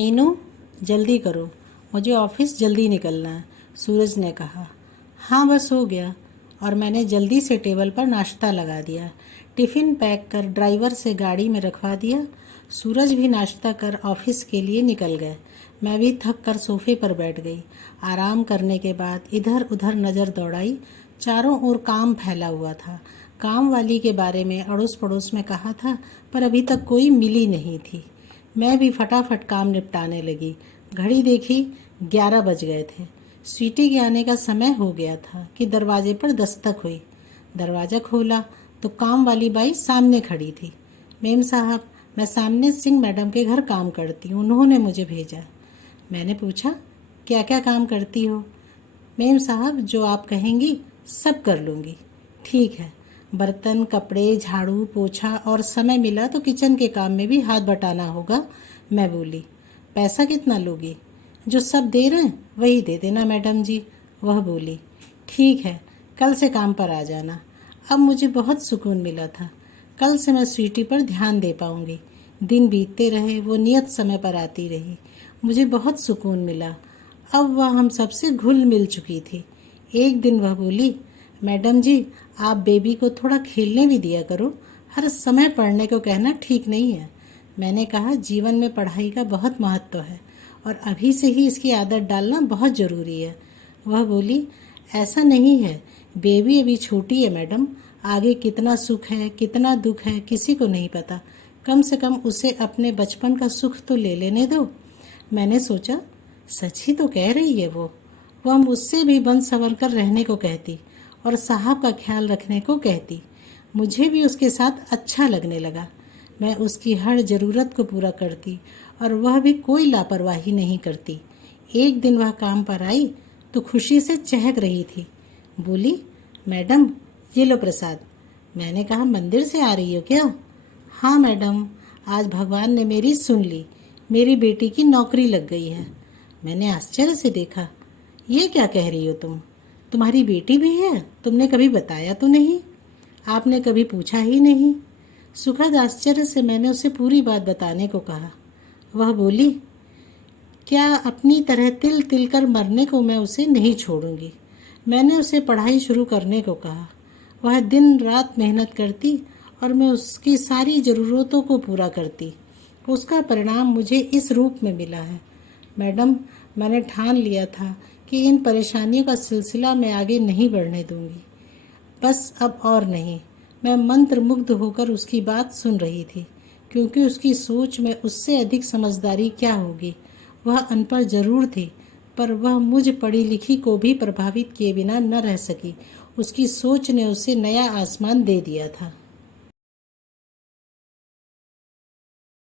मीनू, जल्दी करो, मुझे ऑफिस जल्दी निकलना है, सूरज ने कहा। हाँ बस हो गया। और मैंने जल्दी से टेबल पर नाश्ता लगा दिया। टिफ़िन पैक कर ड्राइवर से गाड़ी में रखवा दिया। सूरज भी नाश्ता कर ऑफिस के लिए निकल गए। मैं भी थक कर सोफे पर बैठ गई। आराम करने के बाद इधर उधर नज़र दौड़ाई। चारों ओर काम फैला हुआ था। काम वाली के बारे में अड़ोस पड़ोस में कहा था, पर अभी तक कोई मिली नहीं थी। मैं भी फटाफट काम निपटाने लगी। घड़ी देखी, 11 बज गए थे। सीटी के आने का समय हो गया था कि दरवाजे पर दस्तक हुई। दरवाज़ा खोला तो काम वाली बाई सामने खड़ी थी। मेम साहब, मैं सामने सिंह मैडम के घर काम करती हूँ, उन्होंने मुझे भेजा। मैंने पूछा, क्या क्या काम करती हो? मेम साहब, जो आप कहेंगी सब कर लूँगी। ठीक है। बर्तन, कपड़े, झाड़ू, पोछा और समय मिला तो किचन के काम में भी हाथ बटाना होगा, मैं बोली। पैसा कितना लोगी? जो सब दे रहे हैं वही दे देना मैडम जी, वह बोली। ठीक है, कल से काम पर आ जाना। अब मुझे बहुत सुकून मिला था। कल से मैं स्वीटी पर ध्यान दे पाऊंगी। दिन बीतते रहे, वो नियत समय पर आती रही। मुझे बहुत सुकून मिला। अब वह हम सबसे घुल मिल चुकी थी। एक दिन वह बोली, मैडम जी, आप बेबी को थोड़ा खेलने भी दिया करो, हर समय पढ़ने को कहना ठीक नहीं है। मैंने कहा, जीवन में पढ़ाई का बहुत महत्व है और अभी से ही इसकी आदत डालना बहुत ज़रूरी है। वह बोली, ऐसा नहीं है, बेबी अभी छोटी है मैडम, आगे कितना सुख है कितना दुख है किसी को नहीं पता। कम से कम उसे अपने बचपन का सुख तो ले लेने दो। मैंने सोचा, सच ही तो कह रही है वो। वह मुझसे भी बन संवर कर रहने को कहती और साहब का ख्याल रखने को कहती। मुझे भी उसके साथ अच्छा लगने लगा। मैं उसकी हर ज़रूरत को पूरा करती और वह भी कोई लापरवाही नहीं करती। एक दिन वह काम पर आई तो खुशी से चहक रही थी। बोली, मैडम, ये लो प्रसाद। मैंने कहा, मंदिर से आ रही हो क्या? हाँ मैडम, आज भगवान ने मेरी सुन ली, मेरी बेटी की नौकरी लग गई है। मैंने आश्चर्य से देखा। ये क्या कह रही हो तुम? तुम्हारी बेटी भी है? तुमने कभी बताया तो नहीं? आपने कभी पूछा ही नहीं। सुखद आश्चर्य से मैंने उसे पूरी बात बताने को कहा। वह बोली, क्या अपनी तरह तिल तिल कर मरने को मैं उसे नहीं छोड़ूंगी। मैंने उसे पढ़ाई शुरू करने को कहा। वह दिन रात मेहनत करती और मैं उसकी सारी ज़रूरतों को पूरा करती। उसका परिणाम मुझे इस रूप में मिला है। मैडम, मैंने ठान लिया था कि इन परेशानियों का सिलसिला मैं आगे नहीं बढ़ने दूंगी। बस अब और नहीं। मैं मंत्रमुग्ध होकर उसकी बात सुन रही थी, क्योंकि उसकी सोच में उससे अधिक समझदारी क्या होगी। वह अनपढ़ जरूर थी, पर वह मुझ पढ़ी लिखी को भी प्रभावित किए बिना न रह सकी। उसकी सोच ने उसे नया आसमान दे दिया था।